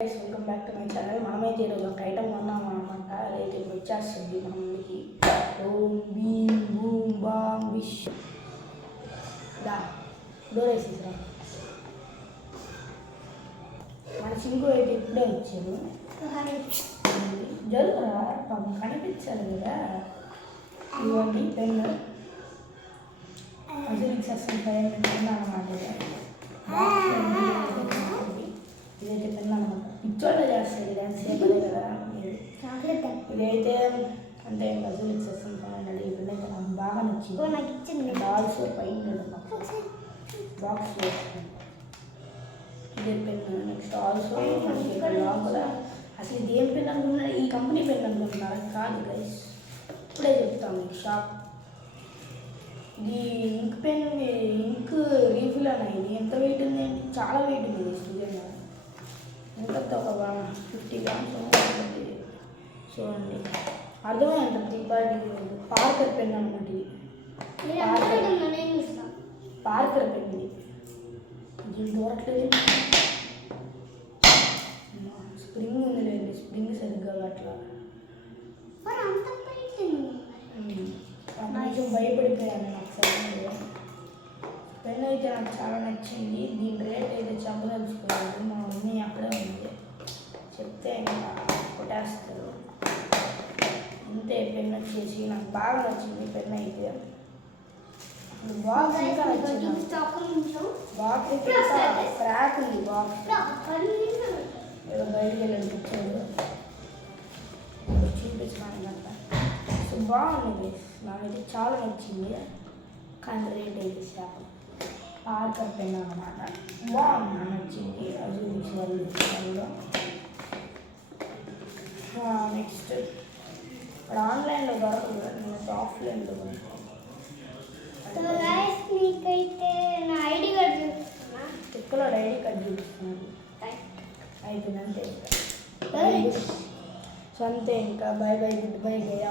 Welcome back to my channel. మనమైతే ఈరోజు ఒక ఐటమ్ కొన్నాము అనమాట. అదైతే ఇప్పుడు వచ్చేస్తుంది మన ముందుకి. ఓం భీం బూమ్ బామ్ విష్ దా డోర్ వేసేసారా. మన సింగు అయితే ఇప్పుడే వచ్చారు. జరుగురా పాపం కనిపించాలి కదా. ఇవ్వండి పెన్ను అజలిక్ సస్తం పెన్ను అనమాట. ఇదైతే పెన్ను అనమాట. పిచ్చోళ్ళ చేస్తుంది డ్యాన్స్ చేయబడే కదా. ఇదైతే అంటే అజలిక్ సస్తం పెన్ను. ఈ పెన్ను అయితే నాకు బాగా నచ్చింది. నాకు ఇచ్చింది డాల్స్ పైన బాక్స్ వేసుకుంది. ఇదే పెన్ను. నెక్స్ట్ ఆల్సో మనకి లోపల అసలు ఇది ఏం పెన్ అనుకున్నా, ఈ కంపెనీ పెన్ అనుకుంటున్నారా? కాదు గైస్, ఇప్పుడే చెప్తాను. షాప్ ఇది ఇంక్ పెన్, ఇంక్ రీఫిల్ అనేది ఎంత వెయిట్ ఉంది అంటే చాలా వెయిట్ ఉంది. నిజంగా ఎంత ఒక 50 grams ఉంటుంది. చూడండి అర్థమైంది. పార్కర్ పెన్ అనమాట. ఇది పార్కర్ పెన్. ఇది దీని దూరట్లేదు. స్ప్రింగ్ ఉంది లేదు, స్ప్రింగ్ సరిగ్గా అట్లా కొంచెం భయపడిపోయాను. నాకు సరిగ్గా పెన్ అయితే నాకు చాలా నచ్చింది. దీని రేట్ అయితే చెప్పదలుచుకోలేదు. మా మమ్మీ అక్కడే ఉంది, చెప్తే ఇంకా కొట్టేస్తారు. అంతే. పెన్ వచ్చేసి నాకు బాగా నచ్చింది. పెన్ అయితే బాక్స్ ఇంకా నచ్చింది. బాక్స్ అయితే క్రాక్ ఉంది. బాక్స్ ఏదో బయటికి వెళ్ళి కూర్చోడు చూపిస్తున్నాను కదా. సో బాగుంది. నాకైతే చాలా నచ్చింది. కానీ రేట్ అయితే శాతం. పార్కర్ పెన్ అనమాట. బాగుంది, నచ్చింది. అజూస్ వాళ్ళు. నెక్స్ట్ ఇక్కడ ఆన్లైన్లో దొరకదు, నేను ఆఫ్లైన్లో మీకైతే నా ఐడి కార్డ్ చూపిస్తున్నా. ఎక్కడో ఐడి కార్డ్ చూపిస్తున్నాను. అయిపోయింది అంతే. సో అంతే. ఇంకా by by, good bye, Gaya.